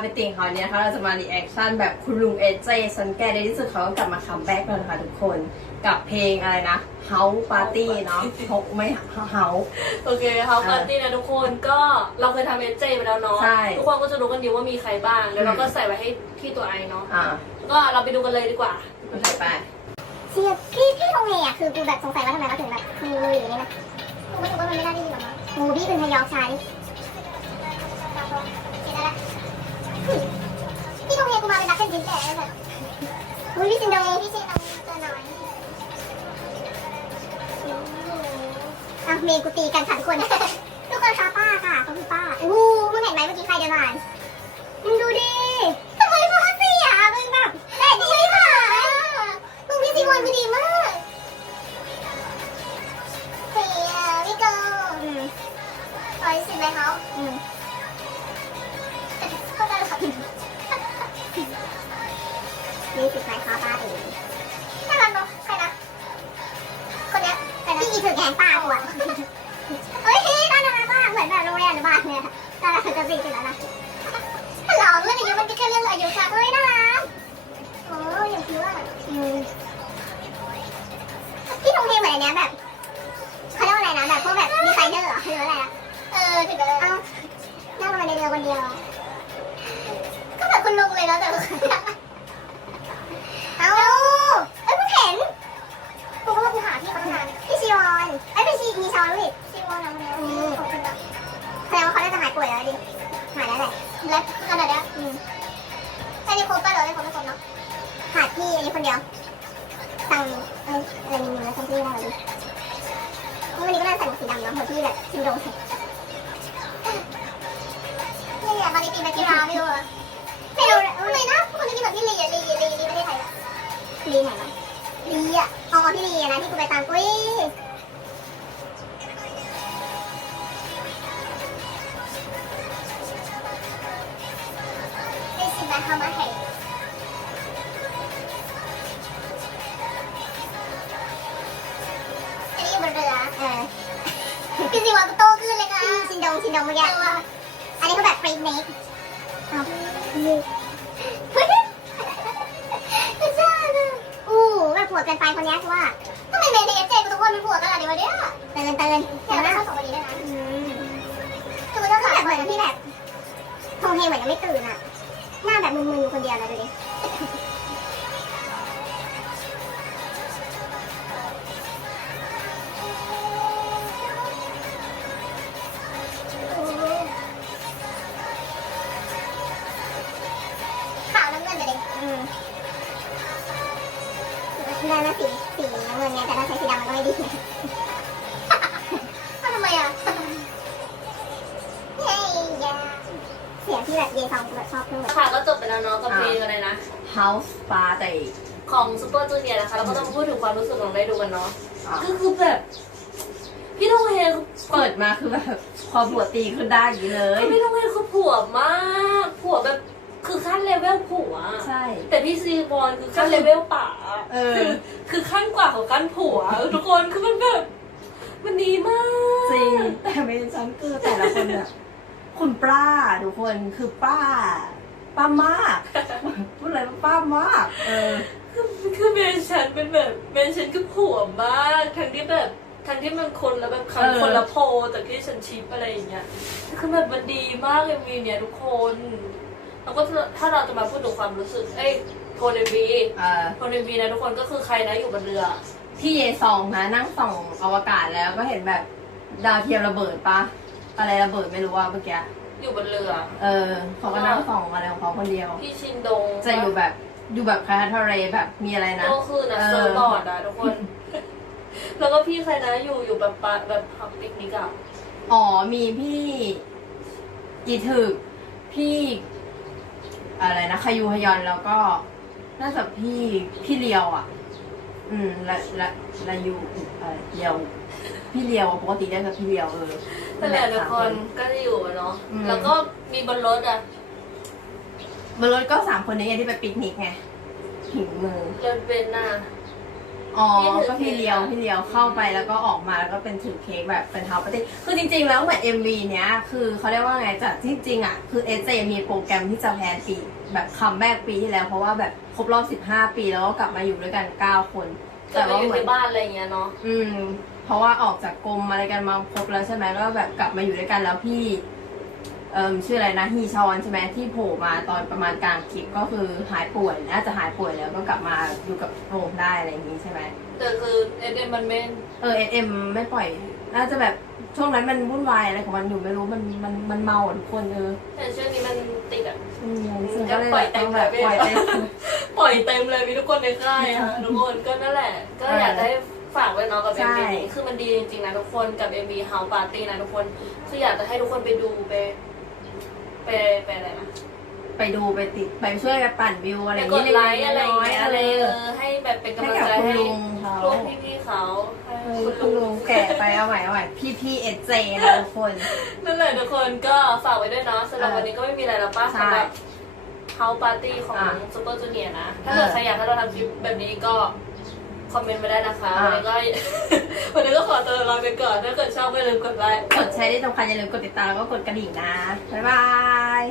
ไปติ่งเขาเนี่ยนะคะเราจะมารีแอคชั่นแบบคุณลุงเอเจสันแกในที่สุดเขาก็กลับมาคัมแบ็กแล้วนะคะทุกคนกับเพลงอะไรนะ House Party เนาะฮกไม่ House โอเคเขาปาร์ตี้นะทุกคนก็เราเคยทำเอเจไปแล้วเนาะใช่ทุกคนก็จะรู้กันดีว่ามีใครบ้างเดี๋ยวเราก็อืมใส่ไว้ให้ที่ตัวไอเนาะอ่าก็เราไปดูกันเลยดีกว่าโอเคไปเชียพี่พี่ทงเฮอะคือกูแบบสงสัยว่าทำไมเขาถึงแบบมีมืออย่างนี้นะกูไม่รู้ว่ามันไม่ได้ดีหรอกมั้งกูพี่เป็นพยองชานี่ พี่ทงเฮกูมาเป็นนักเป็นจินแต่แบบอุ้ยพี่ซินโดพี่ซินโดตัวน้อยอะเมย์กูตีกันค่ะทุกคนทุกคนค่ะป้าค่ะเขาคือป้าอู้มึงเห็นไหมเมื่อกี้ใครเดินผ่านมึงดูดิ นี่สิบไหมคะป้าเองน่ารักเนาะใครนะ คนเนี้ยใครนะพี่อีถือแกงป้ากูอะเฮ้ยน่ารักมากเหมือนแบบโรงเรียนอนุบาลเนี่ยน่ารักจะสี่สิบแล้วนะหล่อเรื่องอายุมันก็แค่เรื่องอายุค่ะเฮ้ยน่ารักโอ้ยอย่างคิดว่าอืมพี่ทงเทเหมือนอันเนี้ยแบบเขาเรียกว่าอะไรนะแบบพวกแบบดีไซเนอร์เหรอหรืออะไรอะเออถึงเลยเอ้านั่งมาในเรือคนเดียว ป่วยแล้วดิหายแล้วแหละแล้วขนาดเนี้ยอืมแต่นี่ครบป่ะเหรอไม่ครบไม่ครบเนาะขาดพี่อันนี้คนเดียวสั่งเอ้ยอะไรมีมือแล้วสั่งพี่ได้เหรอดิวันนี้ก็น่าใส่หมวกสีดำเนาะเหมือนพี่แบบซินโดรมนี่แหละตอนนี้ปีนไปกีฬาไม่รู้อะไม่รู้เลยไม่นะคนนี้กินแบบพี่ลีอะลีลีลี ได้สิบแบทเข้ามาให้อันนี้อยู่บนเรือเออพี่สิวาก็โตขึ้นเลยค่ะชินดงชินดงเมื่อกี้อันนี้เขาแบบฟรีเมคเอาเฮ้ยไม่ใช่นะอู้แบบผัวเกินไปคนนี้คือว่าทำไมเมย์ในเอฟเจกูทุกคนเป็นผัวกันล่ะเดี๋ยวเนี้ยเตือนเตือนเดี๋ยวนะเขาส่งวันนี้ด้วยนะคือมันก็แบบเหมือนที่แบบโทงเฮเหมือนยังไม่ตื่นอะหน้า แบบมึนๆอยู่คนเดียวเลยดูดิขาวน้ำเงินดี๋ยวดิอืมได้ไหมสีสีน้ำเงินไงแต่ถ้าใช้สีดำมันก็ไม่ดี ที่แบบเยซองกูแบบชอบด้วยค่ะก็จบไปแล้วเนาะกับเพลงอะไรนะ House Party ของซูเปอร์จูเนียร์นะคะเราก็จะมาพูดถึงความรู้สึกของได้ดูกันเนาะอะก็คือแบบ พี่ทงเฮเปิดมาคือแบบความปวดตีขึ้นได้อย่างนี้เลย พี่ทงเฮคือผัวมากผัวแบบคือขั้นเลเวลผัวใช่ แต่พี่ซีบอลคือขั้นเลเวลป่าเออ คือคือขั้นกว่าของขั้นผัวทุกคนคือมันแบบมันดีมาก จริง แต่ไม่ฉันคือแต่ละ คนเนี่ยคุณป้าทุกคนคือป้า ป้ามากพูดอะไรว่าป้ามาก เออ คือคือเมนฉันเป็นแบบเมนฉันคือผัวมากทั้งที่แบบทั้งที่มันคนละแบบคันเออ คนละโพลจากที่ฉันชิปอะไรอย่างเงี้ยคือแบบมันดีมากเอ็มวีเนี่ยทุกคนแล้วก็ถ้าเราจะมาพูดถึงความรู้สึกเอ้ยโทนเอ็มวีเออโทนเอ็มวีนะทุกคนก็คือใครนะอยู่บนเรือ ที่เยซองนะนั่งส่องอวกาศแล้วก็เห็นแบบดาวเทียมระเบิดปะ อะไรระเบิดไม่รู้ว่าเมื่อกี้อยู่บนเรือ เออเขาก็นั่งส่องอะไรของเขาคนเดียว พี่ชินดงจะอยู่แบบอยู่แบบคล้ายๆทะเลแบบมีอะไรนะก็คือนะเออเซอร์บอร์ดอะทุกคน แล้วก็พี่ใครนะอยู่อยู่แบบปาแบบพับปิกนิกอะอ๋อมีพี่กีถึกพี่อะไรนะคายูฮยอนแล้วก็น่าจะพี่พี่เลียวอะ อืมละละละยูอะไรเลียว พี่เลียวอะปกติได้กับพี่เลียวเออนั่นแหละทุกสามคนก็จะอยู่อะเนาะอืม แล้วก็มีบนรถอะบนรถก็สามคนนี้ไงที่ไปปิกนิกไงถึงมือ รถเบนซ์น่ะ อ๋อพี่ถือก็พี่เลียวค้กอะพี่เลียวเข้าไปแล้วก็ออกมาแล้วก็เป็นถือเค้กแบบเป็นเท้าปฏิคือจริง ๆ แล้วเหมือน MV เนี้ย คือเขาเรียกว่าไงจากที่จริงอะ คือเอเจมีโปรแกรมที่จะแพนปีแบบคัมแบ็กปีที่แล้ว เพราะว่าแบบครบรอบ 15 ปีแล้วก็กลับมาอยู่ด้วยกัน 9 คน เกิดมาอยู่ที่บ้านอะไรอย่างเงี้ยเนาะอืม เพราะว่าออกจากกรมอะไรกันมาครบแล้วใช่ไหมก็แบบกลับมาอยู่ด้วยกันแล้วพี่ เอ่อชื่ออะไรนะฮีชอนใช่ไหมที่โผล่มาตอนประมาณกลางคลิปก็คือหายป่วยน่าจะหายป่วยแล้วก็กลับมาอยู่กับโรงได้อะไรอย่างนี้ใช่ไหมแต่คือเอเดนมันไม่เออเอ็มไม่ปล่อย น่าจะแบบช่วงนั้นมันวุ่นวายอะไรของมันอยู่ไม่รู้มันมันมันเมาอะทุกคนเออแต่ช่วงนี้มันติดอะอืมซึ่งก็เลยแบบต้องแบบปปล่ล่ออยยเต็เต็มม ปล่อยเต็มเลยมีทุกคนในค่ายค่ะทุกคนก็นั่นแหละ ก็อยากให้ฝากไว้เนาะกับ ใช่ MV นี้คือมันดีจริงๆนะทุกคนกับ MV House Party นะทุกคนคืออยากจะให้ทุกคนไปดูไปไปไปอะไรนะไปดูไปติดไปช่วยกันปั่นวิวอะไรไปอย่างกนี้ดไลค์อะไรอย่างเงี้ยอะไรเออให้แบบเป็นให้กำลังกับใจคุณให้ลุงเขาลูกพี่ๆเขาให้เออคุณคุณลุลุงงแก่ไปเอาใหม่เอาใหม่พี่พี่เอเจนะทุกคน นั่นแหละทุกคนก็ฝากไว้ด้วยเนาะสำหรับเออวันนี้ก็ไม่มีอะไรแล้วป้าใช่ สำหรับ House Party ของอะ Super Junior นะ ถ้าเกิดเออใครอยากให้เราทำคลิปแบบนี้ก็ คอมเมนต์มาได้นะคะอะ วันนี้ก็ วันนี้ก็ขอตัวลาไปก่อน ถ้าเกิดชอบก็อย่าลืมกดไลค์ กดใช้ได้สำคัญอย่าลืมกดติดตามแล้วก็กดกระดิ่งนะ บ๊ายบาย